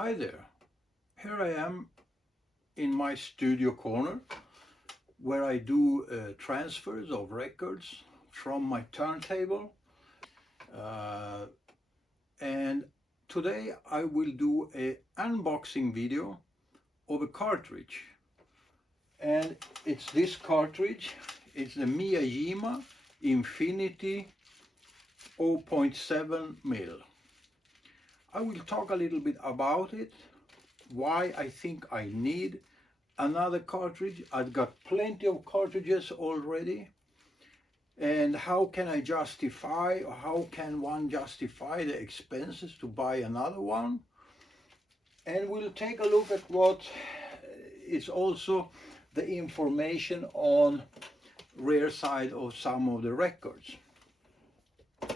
Hi there, here I am in my studio corner where I do transfers of records from my turntable, and today I will do an unboxing video of a cartridge, and it's this cartridge. It's the Miyajima Infinity 0.7 mil. I will talk a little bit about it, why I think I need another cartridge. I've got plenty of cartridges already, and how can I justify, or how can one justify the expenses to buy another one? And we'll take a look at what is also the information on rear side of some of the records,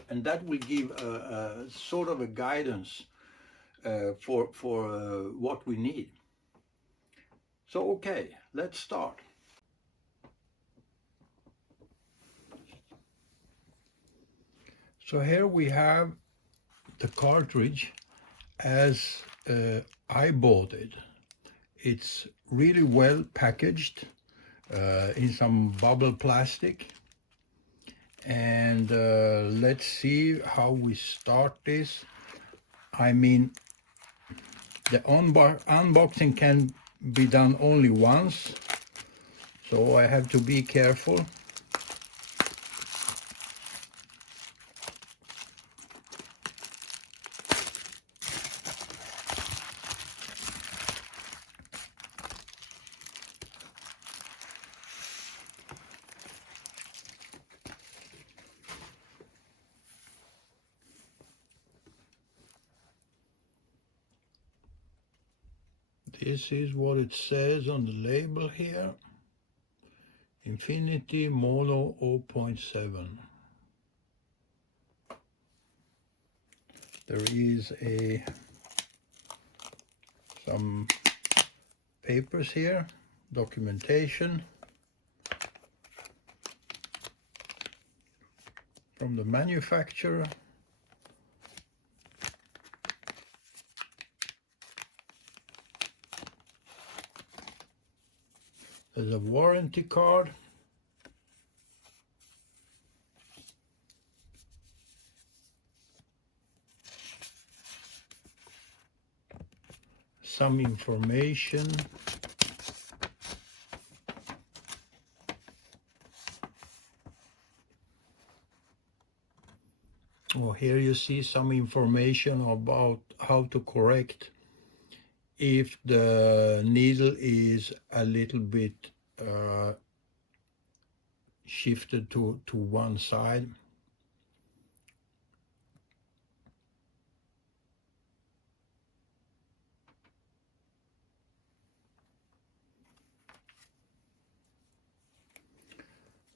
and that will give a sort of a guidance for what we need. So okay, let's start. So here we have the cartridge as I bought it. It's really well packaged in some bubble plastic. And let's see how we start this. I mean, the unboxing can be done only once, so I have to be careful. This is what it says on the label here. Infinity Mono 0.7. There is some papers here, documentation from the manufacturer. There's a warranty card. Some information. Oh, here you see some information about how to correct if the needle is a little bit shifted to one side.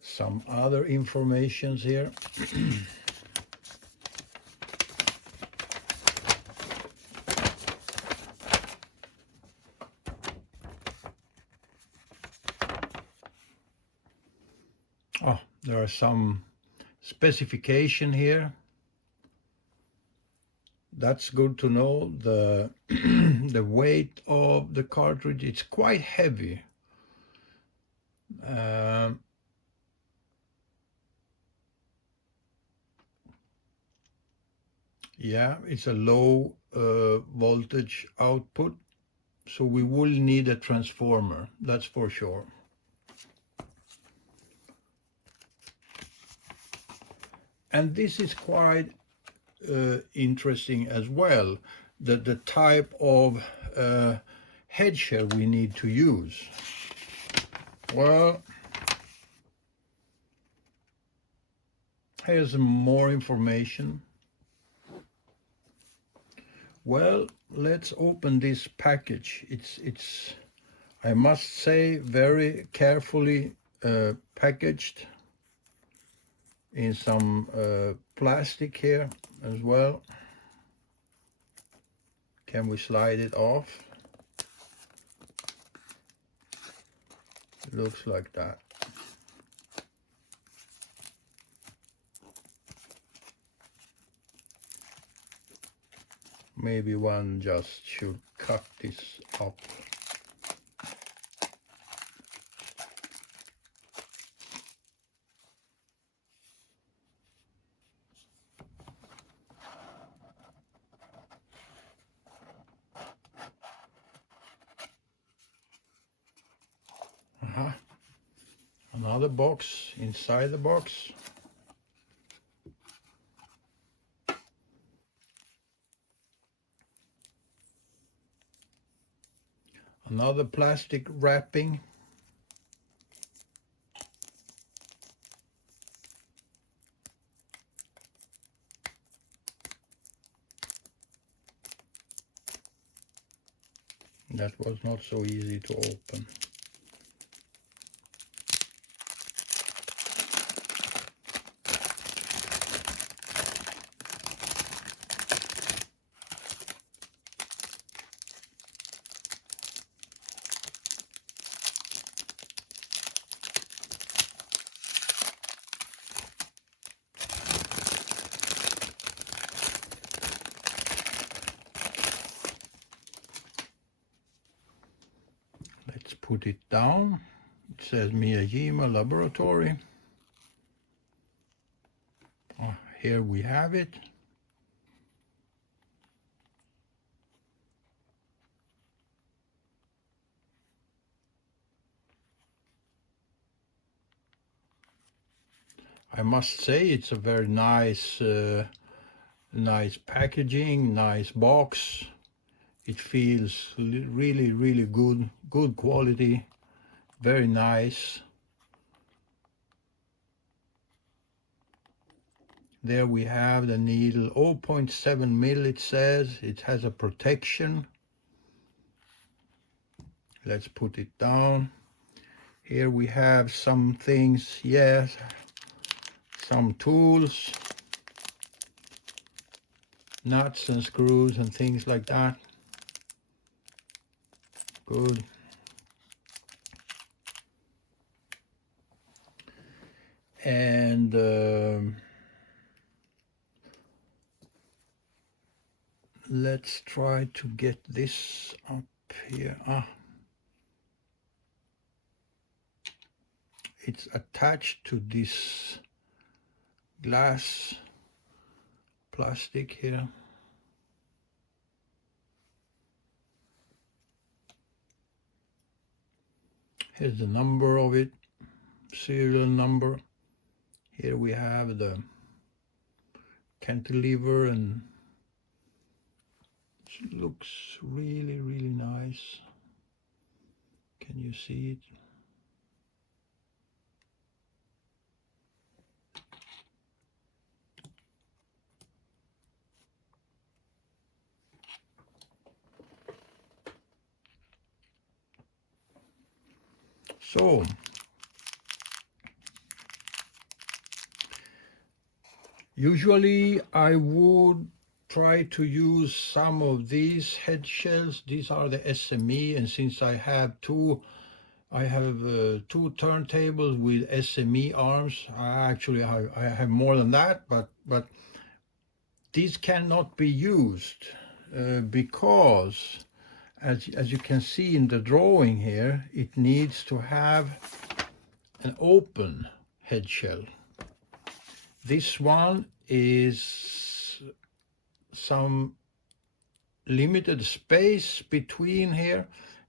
Some other informations here. Oh, there are some specification here. That's good to know. The the weight of the cartridge, it's quite heavy. Yeah, it's a low voltage output, so we will need a transformer, that's for sure. And this is quite interesting as well, that the type of head shell we need to use. Well, here's more information. Well, let's open this package. It's I must say, very carefully packaged in some plastic here as well. Can we slide it off? It looks like that. maybe one just should cut this up. Another box inside the box. Another plastic wrapping. That was not so easy to open. Let's put it down. It says Miyajima Laboratory. Here we have it. I must say it's a very nice nice packaging, nice box. It feels really, really good quality, very nice. There we have the needle, 0.7 mil it says. It has a protection. Let's put it down. Here we have some things, yes, some tools, nuts and screws and things like that. Good. And let's try to get this up here. It's attached to this glass plastic here. Here's the number of it, serial number. Here we have the cantilever, and it looks really, really nice. Can you see it? So, usually I would try to use some of these head shells. These are the SME, and since I have two turntables with SME arms. I have more than that, but these cannot be used because as you can see in the drawing here, it needs to have an open head shell. This one is some limited space between here,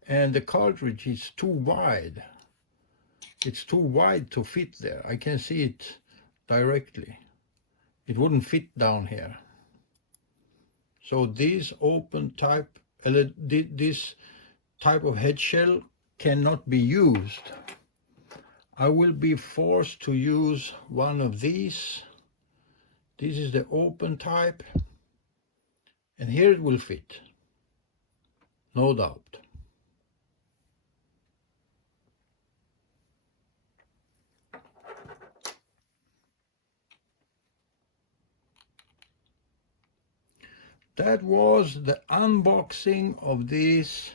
and the cartridge is too wide. It's too wide to fit there. I can see it directly. It wouldn't fit down here. So this open type, this type of head shell cannot be used. I will be forced to use one of these. This is the open type, and here it will fit, no doubt. That was the unboxing of this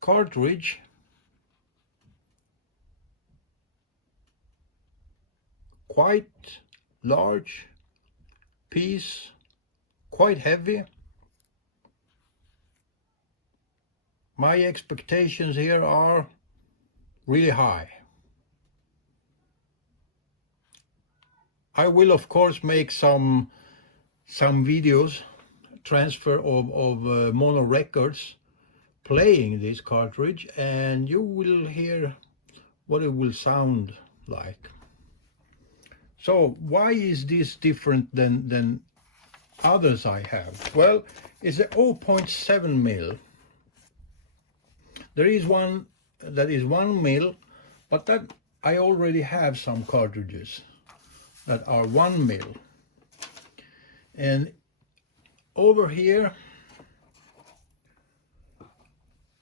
cartridge. Quite large piece, quite heavy. My expectations here are really high. I will of course make some videos, transfer of mono records playing this cartridge, and you will hear what it will sound like. So why is this different than others I have? Well, it's a 0.7 mil. There is one that is 1 mil, but that I already have some cartridges that are 1 mil. And over here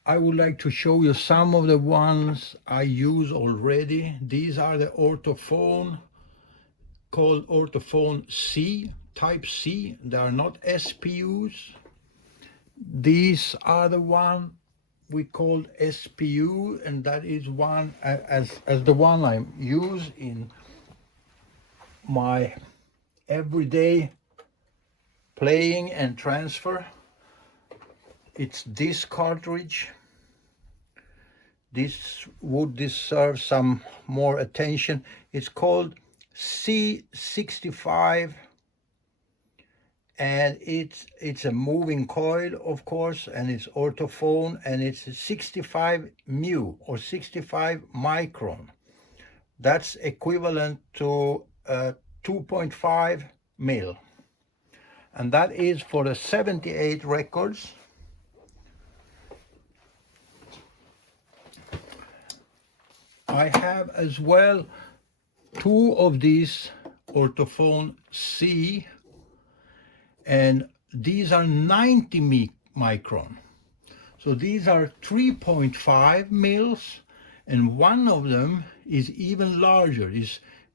I would like to show you some of the ones I use already. These are the orthophone, called orthophone C, type C. They are not SPUs. These are the one we called SPU, and that is one as the one I use in my everyday playing and transfer. It's this cartridge. This would deserve some more attention. It's called C65, and it's a moving coil, of course, and it's orthophone, and it's 65 mu or 65 micron. That's equivalent to 2.5 mil, and that is for the 78 records. I have as well 2 of these orthophone C, and these are 90 micron. So these are 3.5 mils, and one of them is even larger.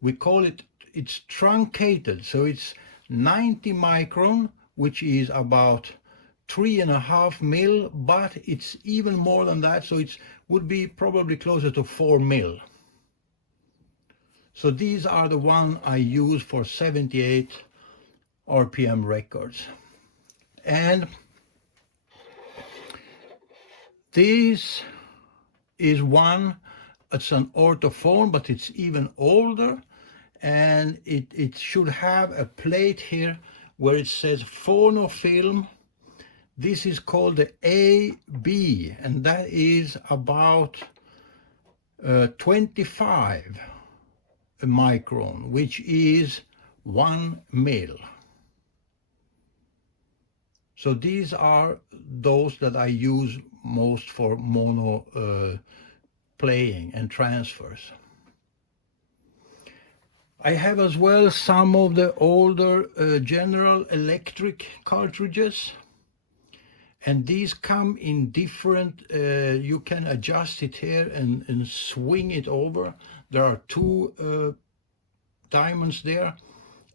We call it, it's truncated, so it's 90 micron, which is about 3.5 mil, but it's even more than that, so it would be probably closer to 4 mil. So these are the one I use for 78 RPM records. And this is one, it's an orthophone, but it's even older, and it should have a plate here where it says phonofilm. This is called the AB, and that is about 25 micron, which is 1 mil. So these are those that I use most for mono playing and transfers. I have as well some of the older General Electric cartridges, and these come in different, you can adjust it here and swing it over. There are 2 diamonds there,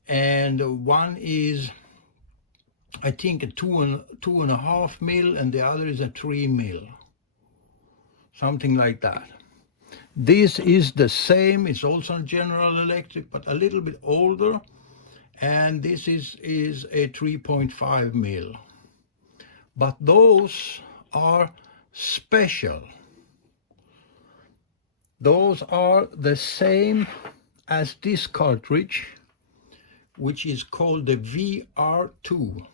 and one is, I think, a 2.5 mil, and the other is a 3 mil, something like that. This is the same, it's also General Electric, but a little bit older, and this is a 3.5 mil. But those are special. Those are the same as this cartridge, which is called the VR2.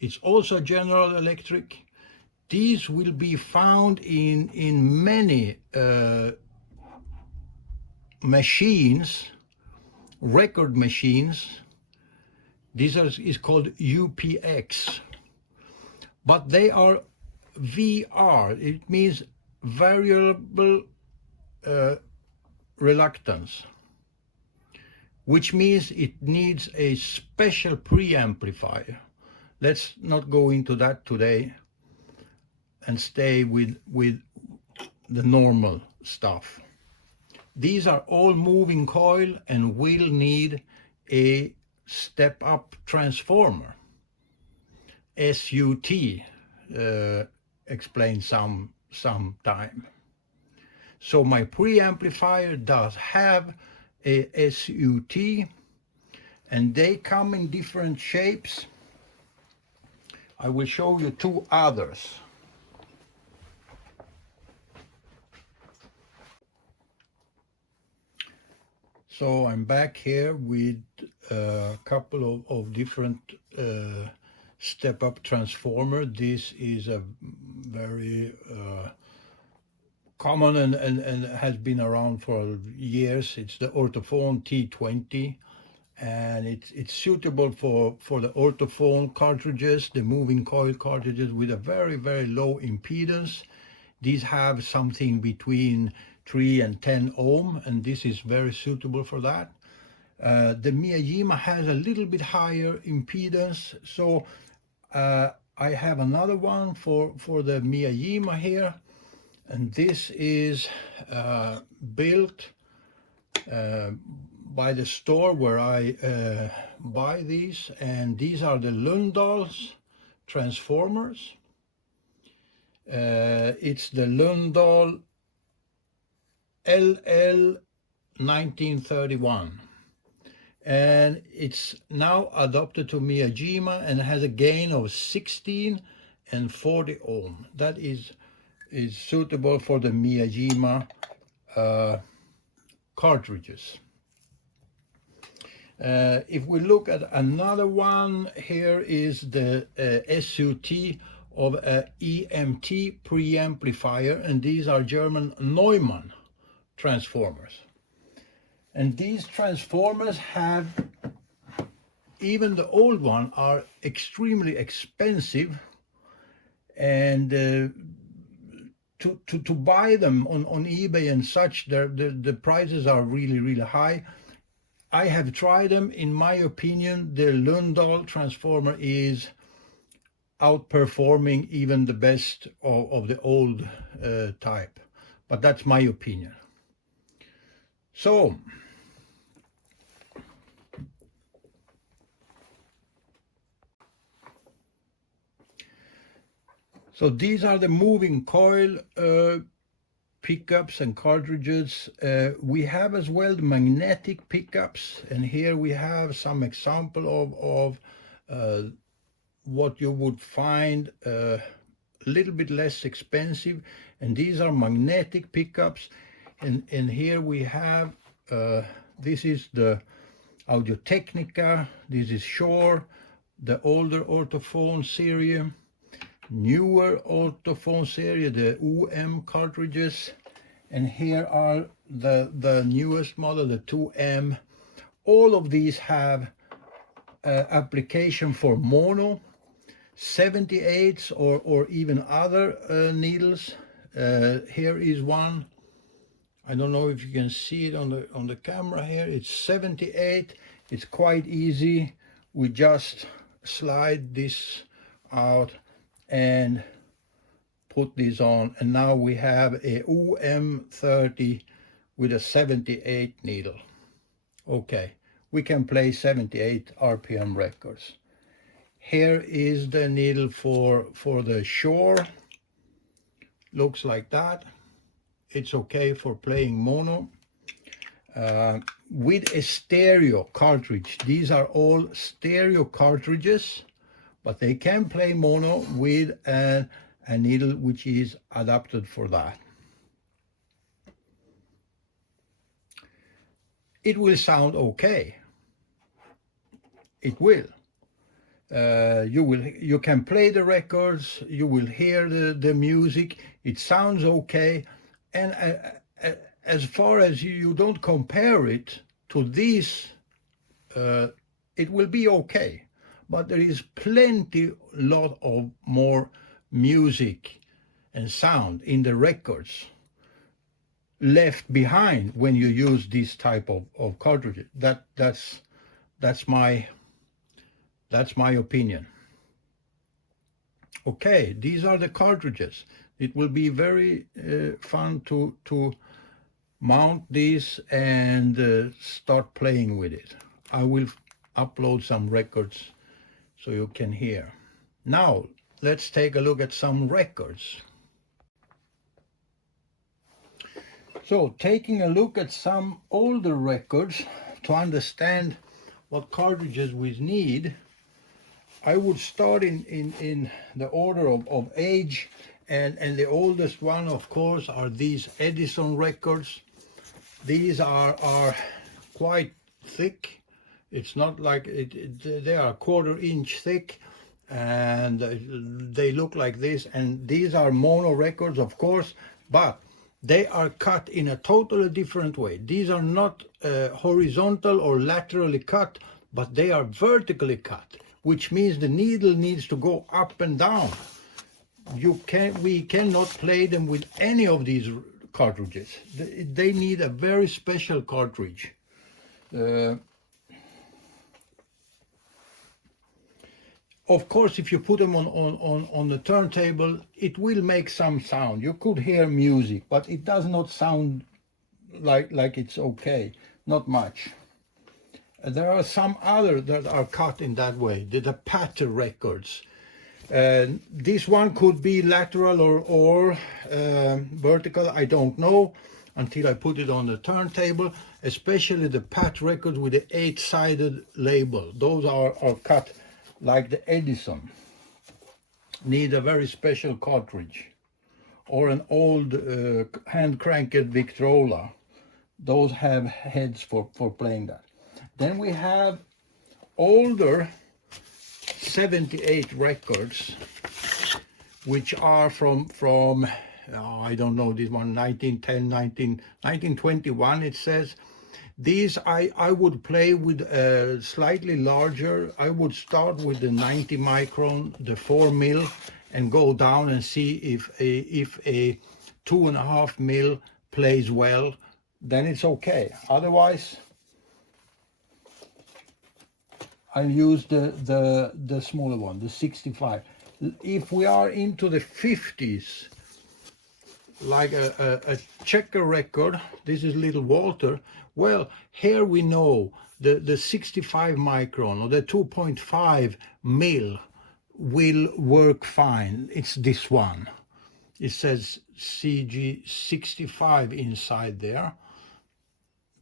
It's also General Electric. These will be found in many machines, record machines. This is called UPX. But they are VR. It means variable reluctance, which means it needs a special preamplifier. Let's not go into that today and stay with the normal stuff. These are all moving coil and will need a step-up transformer. SUT, explain some time. So my preamplifier does have a SUT, and they come in different shapes. I will show you 2 others. So I'm back here with a couple of different step-up transformer. This is a very common and has been around for years. It's the Orthophone T20, and it's suitable for the orthophone cartridges, the moving coil cartridges with a very, very low impedance. These have something between 3 and 10 ohm, and this is very suitable for that. The Miyajima has a little bit higher impedance, so I have another one for the Miyajima here, and this is built by the store where I buy these, and these are the Lundahl's transformers. It's the Lundahl LL 1931, and it's now adopted to Miyajima and has a gain of 16 and 40 ohm. That is suitable for the Miyajima cartridges. If we look at another one, here is the SUT of a EMT preamplifier, and these are German Neumann transformers. And these transformers have, even the old one, are extremely expensive, and to buy them on eBay and such, the prices are really, really high. I have tried them. In my opinion, the Lundahl transformer is outperforming even the best of the old type, but that's my opinion. So these are the moving coil pickups and cartridges. We have as well the magnetic pickups, and here we have some example of what you would find a little bit less expensive, and these are magnetic pickups. And here we have this is the Audio-Technica, this is Shure, the older orthophone series, newer orthophone series, the UM cartridges, and here are the newest model, the 2M. All of these have application for mono, 78s or even other needles. Here is one. I don't know if you can see it on the camera here. It's 78. It's quite easy. We just slide this out and put this on, and now we have a UM30 with a 78 needle. Okay, we can play 78 RPM records. Here is the needle for the Shure. Looks like that. It's okay for playing mono. With a stereo cartridge. These are all stereo cartridges, but they can play mono with a needle which is adapted for that. It will sound okay. It will. You can play the records, you will hear the music, it sounds okay, and as far as you don't compare it to these, it will be okay. But there is lot of more music and sound in the records left behind when you use this type of cartridges. That's my opinion. Okay, these are the cartridges. It will be very fun to mount these and start playing with it. I will upload some records so you can hear. Now, let's take a look at some records. So, taking a look at some older records to understand what cartridges we need, I would start in the order of age, and the oldest one, of course, are these Edison records. These are quite thick. It's not like they are 1/4 inch thick, and they look like this. And these are mono records, of course, but they are cut in a totally different way. These are not horizontal or laterally cut, but they are vertically cut, which means the needle needs to go up and down. We cannot play them with any of these cartridges. They need a very special cartridge. Of course, if you put them on the turntable, it will make some sound. You could hear music, but it does not sound like it's okay. Not much. There are some other that are cut in that way. The patter records. This one could be lateral or vertical. I don't know until I put it on the turntable. Especially the pat records with the 8-sided label. Those are cut like the Edison. Need a very special cartridge, or an old hand cranked Victrola. Those have heads for playing that. Then we have older 78 records, which are from I don't know, this one 1910, 1921 it says. These I would play with slightly larger. I would start with the 90 micron, the 4 mil, and go down and see if a 2.5 mil plays well. Then it's okay. Otherwise, I'll use the smaller one, the 65. If we are into the 50s, like a checker record, this is Little Walter. Well, here we know the 65 micron or the 2.5 mil will work fine. It's this one. It says CG65 inside there.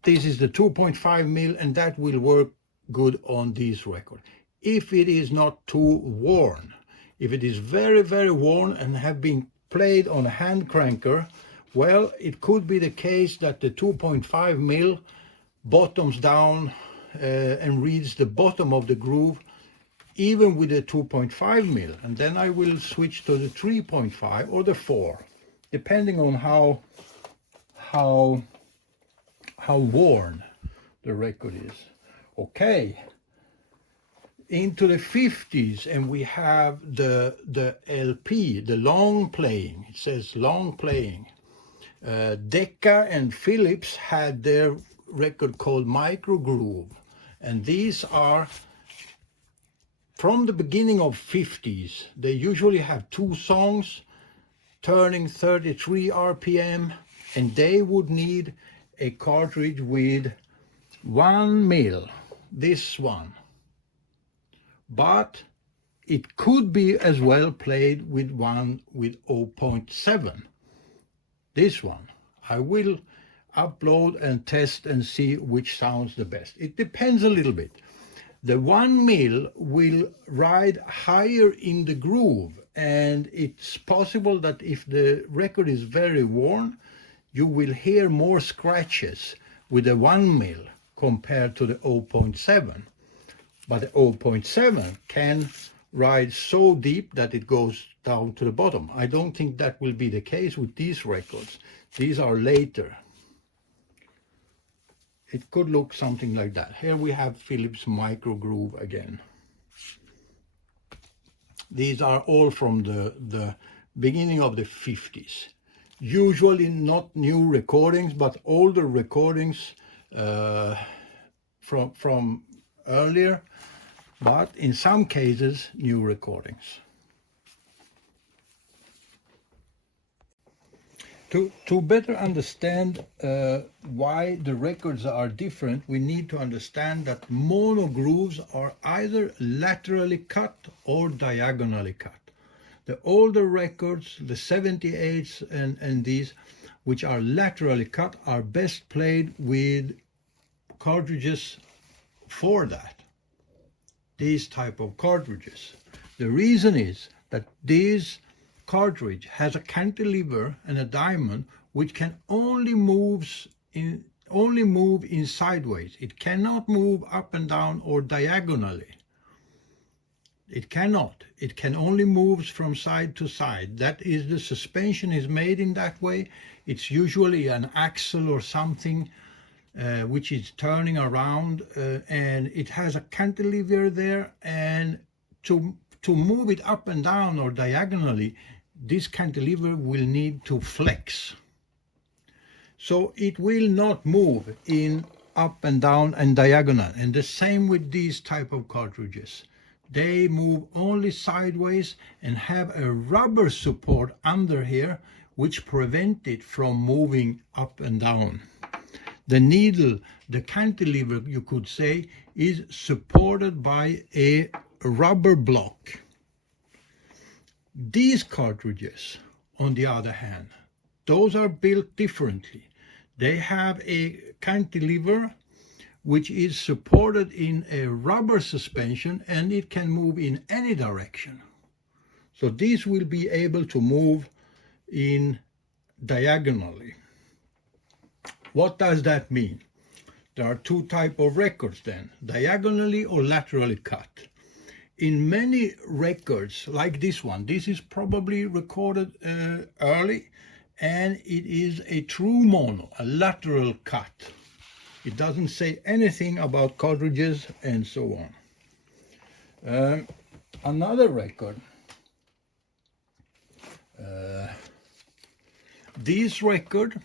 This is the 2.5 mil, and that will work good on this record. If it is not too worn, if it is very, very worn and have been played on a hand cranker, well, it could be the case that the 2.5 mil bottoms down and reads the bottom of the groove, even with the 2.5 mil. And then I will switch to the 3.5 or the 4, depending on how worn the record is. Okay, into the 50s, and we have the LP, the long playing. It says long playing. Decca and Philips had their record called Micro Groove, and these are from the beginning of 50s. They usually have 2 songs turning 33 RPM, and they would need a cartridge with 1 mil, this one. But it could be as well played with one with 0.7. This one. I will upload and test and see which sounds the best. It depends a little bit. The 1 mil will ride higher in the groove, and it's possible that if the record is very worn, you will hear more scratches with the 1 mil compared to the 0.7. But the 0.7 can ride so deep that it goes down to the bottom. I don't think that will be the case with these records. These are later. It could look something like that. Here we have Philips Micro Groove again. These are all from the beginning of the 50s. Usually not new recordings, but older recordings from earlier, but in some cases new recordings. To better understand why the records are different, we need to understand that mono grooves are either laterally cut or diagonally cut. The older records, the 78s and these, which are laterally cut, are best played with cartridges for that. These type of cartridges. The reason is that this cartridge has a cantilever and a diamond which can only move in only move in sideways. It cannot move up and down or diagonally. It cannot. It can only move from side to side. That is, the suspension is made in that way. It's usually an axle or something which is turning around, and it has a cantilever there, and to move it up and down or diagonally, this cantilever will need to flex. So it will not move in up and down and diagonal. And the same with these type of cartridges. They move only sideways and have a rubber support under here which prevent it from moving up and down. The needle, the cantilever, you could say, is supported by a rubber block. These cartridges, on the other hand, those are built differently. They have a cantilever which is supported in a rubber suspension, and it can move in any direction. So these will be able to move in diagonally. What does that mean? There are two types of records then, diagonally or laterally cut. In many records, like this one, this is probably recorded early, and it is a true mono, a lateral cut. It doesn't say anything about cartridges and so on. Another record, this record,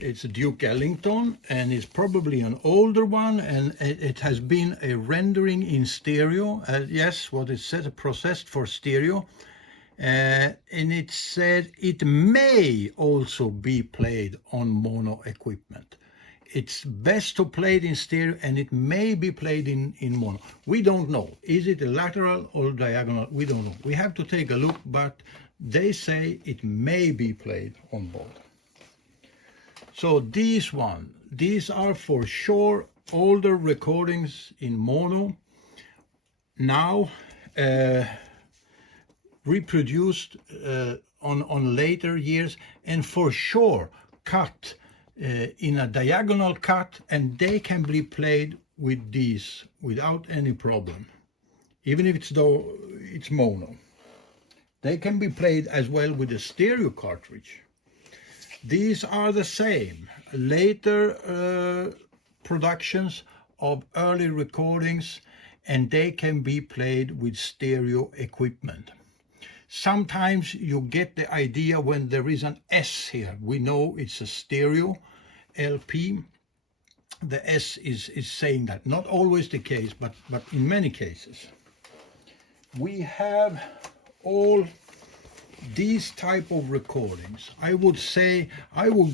it's a Duke Ellington, and it's probably an older one, and it has been a rendering in stereo. Yes, what it says, processed for stereo. And it said it may also be played on mono equipment. It's best to play it in stereo, and it may be played in mono. We don't know. Is it a lateral or diagonal? We don't know. We have to take a look, but they say it may be played on both. So these are for sure older recordings in mono, now reproduced on later years, and for sure cut in a diagonal cut, and they can be played with these without any problem, even if it's mono. They can be played as well with a stereo cartridge. These are the same later productions of early recordings, and they can be played with stereo equipment. Sometimes you get the idea when there is an S here. We know it's a stereo LP. The S is saying that. Not always the case, but in many cases. We have all these type of recordings. I would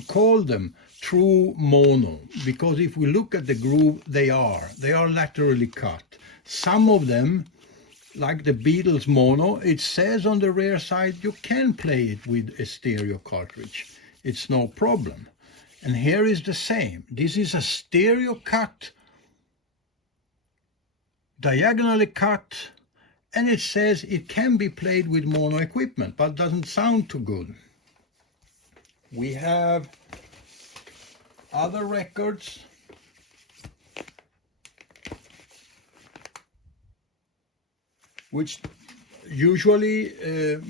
call them true mono, because if we look at the groove, they are laterally cut. Some of them, like the Beatles mono, it says on the rear side you can play it with a stereo cartridge. It's no problem. And here is the same. This is a stereo cut, diagonally cut, and it says it can be played with mono equipment, but doesn't sound too good. We have other records. Which usually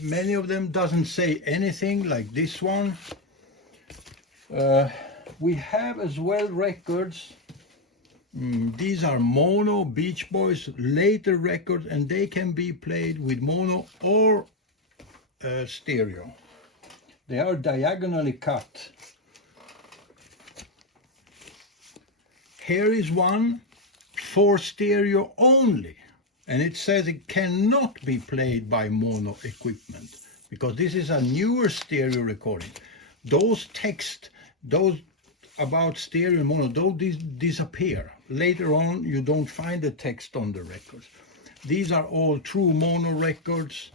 many of them doesn't say anything, like this one. We have as well records. These are mono Beach Boys later records, and they can be played with mono or stereo. They are diagonally cut. Here is one for stereo only, and it says it cannot be played by mono equipment, because this is a newer stereo recording. Those texts, those about stereo and mono, those disappear. Later on, you don't find the text on the records. These are all true mono records.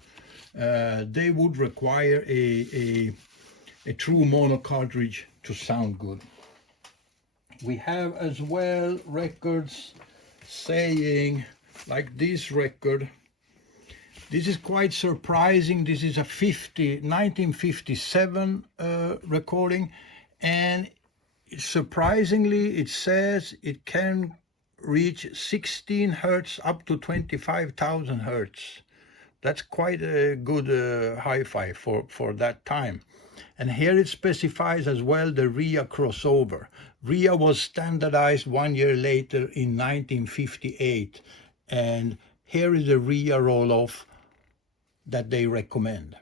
They would require a true mono cartridge to sound good. We have as well records saying, like this record. This is quite surprising. This is a 1957 recording, and surprisingly, it says it can reach 16 hertz up to 25,000 hertz. That's quite a good hi-fi for that time. And here it specifies as well the RIA crossover. RIA was standardized 1 year later in 1958. And here is the RIA roll-off that they recommend.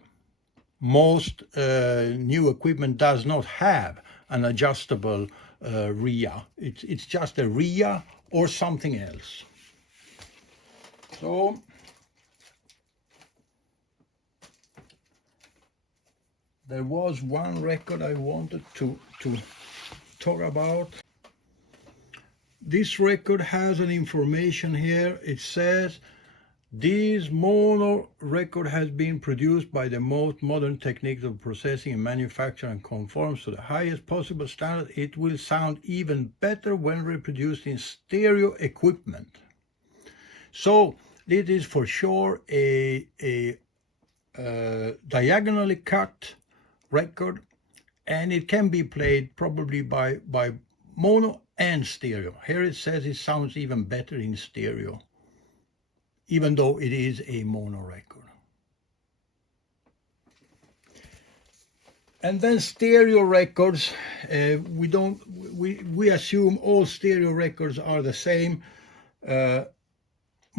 Most new equipment does not have an adjustable RIA. It's just a RIA or something else. So there was one record I wanted to talk about. This record has an information here. It says this mono record has been produced by the most modern techniques of processing and manufacture and conforms to the highest possible standard. It will sound even better when reproduced in stereo equipment. So it is for sure a diagonally cut record, and it can be played probably by mono and stereo. Here it says it sounds even better in stereo, even though it is a mono record. And then stereo records, we assume all stereo records are the same.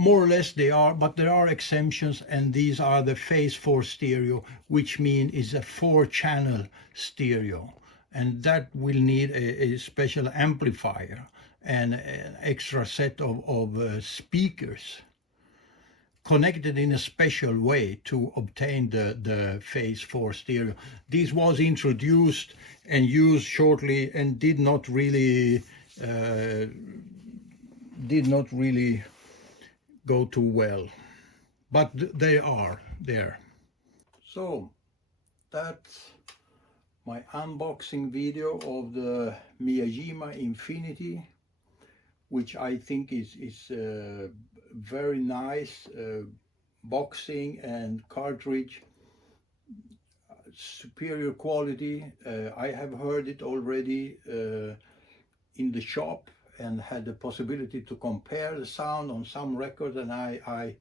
More or less they are, but there are exemptions, and these are the phase 4 stereo, which means it's a 4-channel stereo, and that will need a special amplifier and an extra set of speakers connected in a special way to obtain the phase 4 stereo. This was introduced and used shortly and did not really go too well, but they are there. So that's my unboxing video of the Miyajima Infinity, which I think is very nice boxing and cartridge, superior quality. I have heard it already in the shop and had the possibility to compare the sound on some records, and I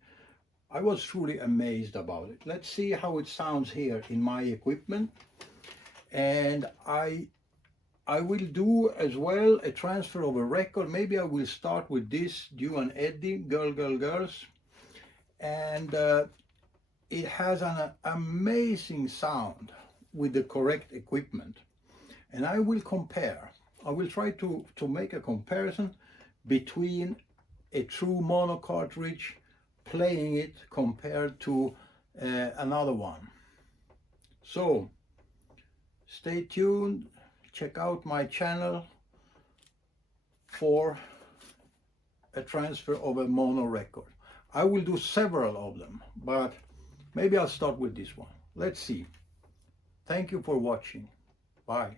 was truly amazed about it. Let's see how it sounds here in my equipment. And I will do as well a transfer of a record. Maybe I will start with this Do and Eddie, Girl Girl Girls, and it has an amazing sound with the correct equipment, and I will compare. I will try to make a comparison between a true mono cartridge playing it compared to another one. So stay tuned, check out my channel for a transfer of a mono record. I will do several of them, but maybe I'll start with this one. Let's see. Thank you for watching. Bye.